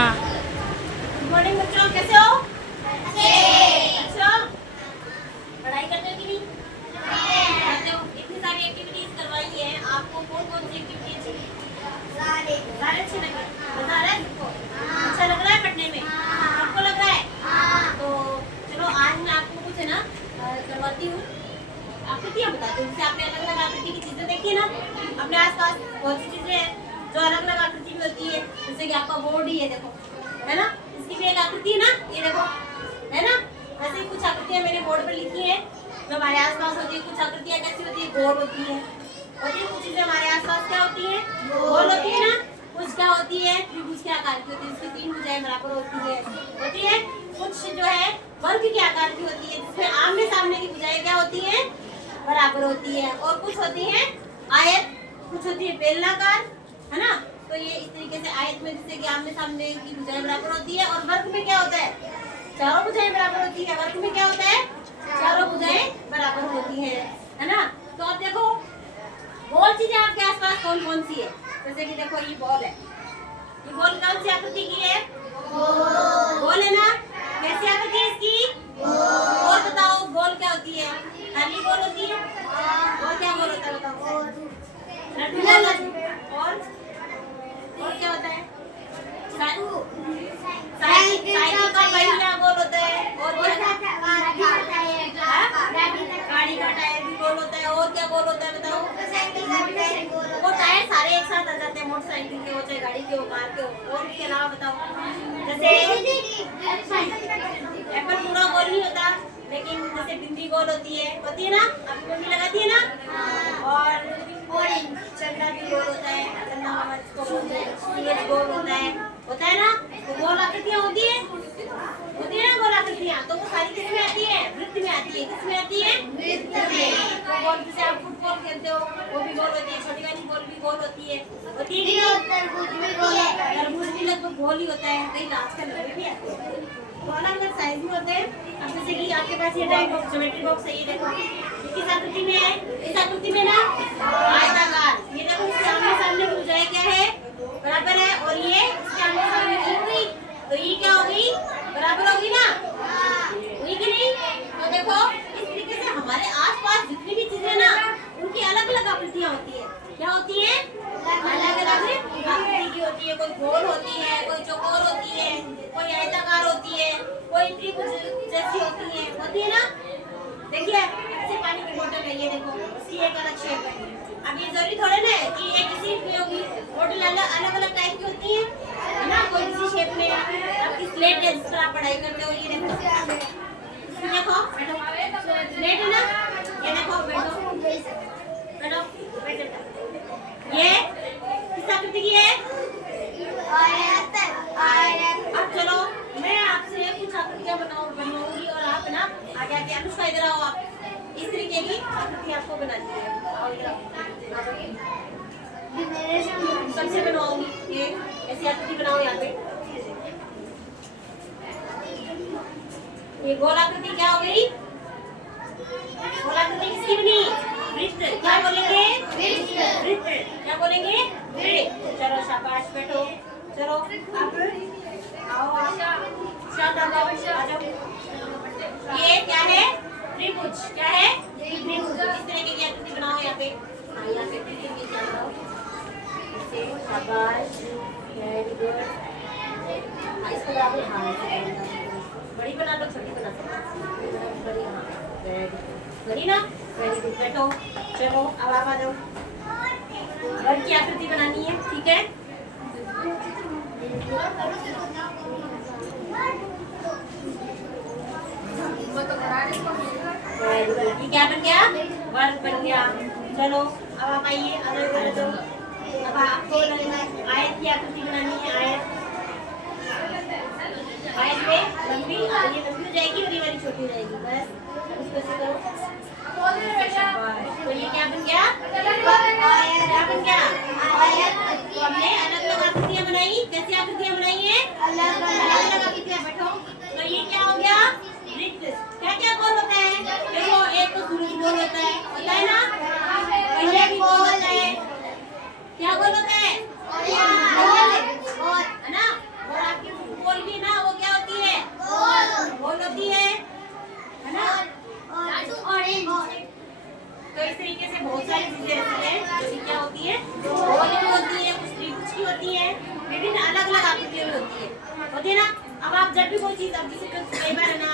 हाँ। Good morning बच्चों, कैसे हो? अच्छा, पढ़ाई करते हो कि नहीं? करते हो। इतनी सारी एक्टिविटीज करवाई है आपको, कौन कौन सी एक्टिविटीज अच्छी लगी? सारे अच्छे लगे। मजा आ रहा है सबको? अच्छा लग रहा है पढ़ने में? सबको लग रहा है? तो चलो आज मैं आपको कुछ है ना करवाती हूँ, आकृतियाँ बताती हूँ। जैसे आपने अलग अलग आकृति की चीजें देखी ना अपने आसपास, बहुत सी चीजें हैं जो अलग अलग आकृति में होती है। जैसे कि आपका बोर्ड ही है, देखो, है ना, इसकी भी एक आकृति है ना, ये देखो, है ना। वैसे ही कुछ आकृतियाँ मैंने बोर्ड पर लिखी है जो हमारे आसपास होती है। कुछ आकृतियाँ कैसी होती है, गोल होती है, कुछ चीजें हमारे आसपास क्या होती है, गोल होती है ना। कुछ क्या होती है, त्रिभुज के आकार की होती है, इसकी 3 भुजाएं बराबर होती है। कुछ जो है वर्ग के आकार की होती है, जिसमें आमने सामने की भुजाएं क्या होती है, बराबर होती है। और कुछ होती है आयत, कुछ होती है बेलनाकार, है ना। तो ये इस तरीके से आयत में जैसे कि आमने सामने की भुजाएं बराबर होती है, और वर्ग में क्या होता है, चारों भुजाएं बराबर होती है। वर्ग में क्या होता है, चारों भुजाएं बराबर होती है ना। तो अब देखो गोल चीजें आपके आसपास कौन कौन सी है। जैसे कि देखो ये बॉल है, ये बॉल कौन सी आकृति की है, गोल है ना। कैसी आकृति है इसकी, गोल। बताओ गोल क्या होती है, खाली गोल होती है, और क्या गोल होता है बताओ, लड्डू गोल होता है। और क्या होता है, साइकिल का पहिया गोल होता है, और गाड़ी का टायर भी गोल होता है। और क्या गोल होता है बताओ, वो टायर सारे एक साथ आ जाते हैं, मोटरसाइकिल के हो चाहे गाड़ी के हो, कार के हो। और इसके अलावा बताओ, जैसे एप्पल पूरा गोल नहीं होता, लेकिन जैसे बिंदी गोल होती है ना, आपकी मम्मी लगाती है ना। और चंदा भी गोल होता है, चंदा मामा जिसको बोलते हैं, सूरज गोल होता है ना। तो गोल आकृतियाँ होती है ना, गोल आकृतियाँ। तो वो सारी किस में आती है, वृत्त में आती है। किस में आती है, वृत्त में। तो गोल जैसे आप फुटबॉल खेलते हो वो भी गोल होती है, छोटी वाली बॉल भी गोल होती है कि नहीं? तरबूज भी लगभग गोल ही होता है, कई आजकल लंबे भी आते हैं। तो अलग अलग साइज में होते हैं। अब जैसे कि आपके पास ये ड्राइंग बॉक्स, ज्योमेट्री बॉक्स है, ये देखो किस आकृति में है, इस आकृति में ना आयताकार। ये देखो इसके आमने सामने की भुजाएं क्या है, बराबर है, और ये इसके आमने सामने की हुई, तो ये क्या होगी, बराबर होगी ना, हुई कि नहीं? तो देखो इस तरीके से हमारे आसपास जितनी भी चीजें ना उनकी अलग अलग आकृतियाँ होती है। क्या होती है, अलग अलग आकृति की होती है। कोई गोल होती है, कोई चौकोर होती है, कोई आयताकार होती है, कोई त्रिभुज जैसी होती है ना। देखिए ऐसे पानी की बोतल है, ये देखो इसकी एक अलग शेप है। अब ये जरूरी थोड़े ना है कि एक इसी में होगी, बोतल अलग अलग टाइप की होती है ना, कोई इसी शेप में। आपकी स्लेट है जिस पर आप पढ़ाई करते हो, ये देखो बैठो, स्लेट है ना, ये देखो बैठो, ये किस आकृति की है, अब चलो मैं आपसे कुछ आकृतियाँ बनाऊंगी, और आप ना आगे आके, अनुष्का इधर आओ, आप इस तरीके की आकृति आपको बनानी है। आओ इधर सबसे बनवाऊंगी, ये ऐसी आकृति बनाओ यहाँ पे। ये गोल आकृति क्या हो गई, गोल आकृति किसकी बनी, वृत्त। क्या बोलेंगे, वृत्त। क्या बोलेंगे, वृत्त। चलो शाबाश, बैठो। चलो अब आओ, आ जाओ। ये क्या है, त्रिभुज। क्या है, त्रिभुज। इस तरह की आकृति बनाओ यहाँ पे, यहाँ पे शाबाश, वेरी गुड। इसको बराबर, हाँ बड़ी बना लो, छोटी बना सकते, बड़ी, हाँ बड़ी ना, वेरी गुड। बैठो। चलो अब आप आ जाओ, घर की आकृति बनानी है, ठीक है। ये क्या बन गया, वर्ग बन गया। चलो अब आप आइए, अब आपको आयत की आकृति बनानी है। आयत में लंबी, ये लंबी हो जाएगी और ये वाली छोटी हो जाएगी, बस उसको ऐसे करो। तो ये क्या बन गया, क्या बन गया, तो हमने अलग अलग आकृतियाँ बनाई। कैसी आकृतियाँ बनाई है, अलग अलग आकृतियाँ। बैठो। तो ये क्या हो गया, वृत्त। क्या क्या गोल होता है, देखो एक तो सूरज गोल होता है ना, पहिया भी गोल होता है। क्या गोल होता है, है ना। और आपके अलग अलग आकृतियों में होती है ना। अब आप जब भी कोई चीज, अब जैसे कई बार है ना,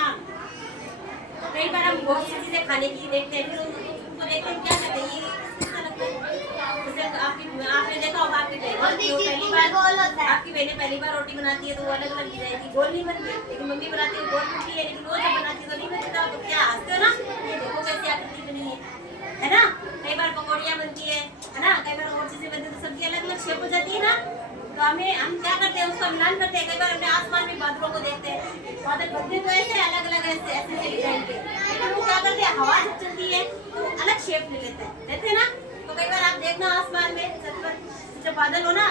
कई बार हम बहुत सी चीजें खाने की देखते हैं, फिर उनको देखते हैं क्या कहते हैं ये कैसा लगता है। जैसे आपने देखा होगा आपकी पहली बार आपकी बहनें पहली बार रोटी बनाती है तो वो अलग अलग डिजाइन की गोल नहीं बनती, लेकिन मम्मी बनाती है गोल बनती है, लेकिन वो जब बनाती है तो नहीं बनता। तो क्या हंसते हो ना, ये देखो कैसी आकृति बनी है ना। कई बार पकौड़ियाँ बनती है ना, कई बार और चीजें बनती है, तो सब्जी अलग अलग शेप हो जाती है ना। तो हम क्या करते हैं, उसका मिलान करते हैं। कई बार अपने आसमान में बादलों को देखते हैं, बादल बनते तो ऐसे अलग अलग ऐसे डिजाइन के, लेकिन वो क्या करते हैं, हवा जब चलती है तो अलग शेप ले लेते हैं ना। तो कई बार आप देखना आसमान में छत पर जब बादल हो ना,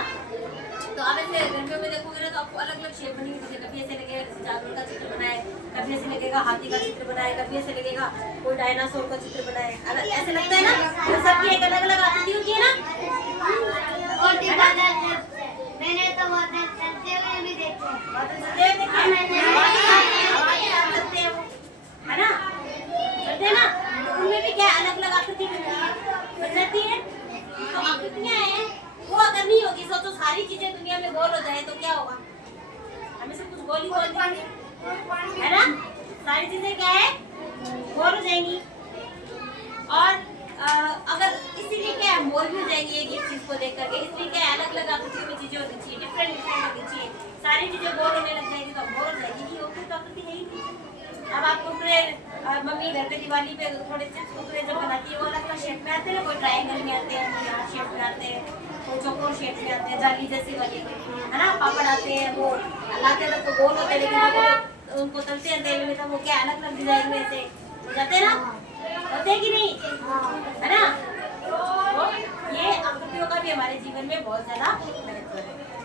तो आप ऐसे गर्मियों में देखोगे ना तो आपको अलग अलग शेप बनी हुई, कभी ऐसे लगेगा जानवर का चित्र बनाए, कभी ऐसे लगेगा हाथी का चित्र बनाए, कभी ऐसे लगेगा कोई डायनासोर का चित्र बनाए, ऐसे लगता है ना। तो सबकी एक अलग अलग आकृति होती है ना। मैंने तो बादल चलते हुए भी देखे हैं। बादल चलते हुए देखे हैं, है ना, चलते हैं ना। तो उनमें भी क्या अलग अलग आकृति बन जाती है। तो आकृतियां हैं वो अगर नहीं होगी, सोचो सारी चीजें दुनिया में गोल हो जाए तो क्या होगा, हमें सब कुछ गोल ही गोल है ना। सारी चीजें क्या है, गोल हो जाएंगी। और अगर इसीलिए क्या है, मोर भी हो जाएंगी एक चीज को देख करके, इसलिए क्या है, अलग अलग आकृतियों में चीजें होनी चाहिए, डिफरेंट होनी चाहिए। सारी चीजें गोल होने लग जाएगी तो बोर हो जाएगी, नहीं होगी तो आकृति है ही नहीं। अब आप कुरकुरे, मम्मी घर पे दिवाली पे थोड़े चिप्स कुरकुरे जब बनाती है वो अलग अलग शेप में आते हैं ना, कोई ट्रायंगल में आते हैं, कोई हार्ट शेप में आते हैं, कोई चौकोर शेप में आते हैं, जाली जैसी वाली है ना। पापड़ आते हैं वो लाते हैं तो गोल होते हैं, लेकिन उनको तलते हैं तेल में तो वो क्या अलग अलग डिजाइन में से हो जाते हैं ना, होते हैं कि नहीं, है ना। तो ये आकृतियों का भी हमारे जीवन में बहुत ज्यादा महत्व है।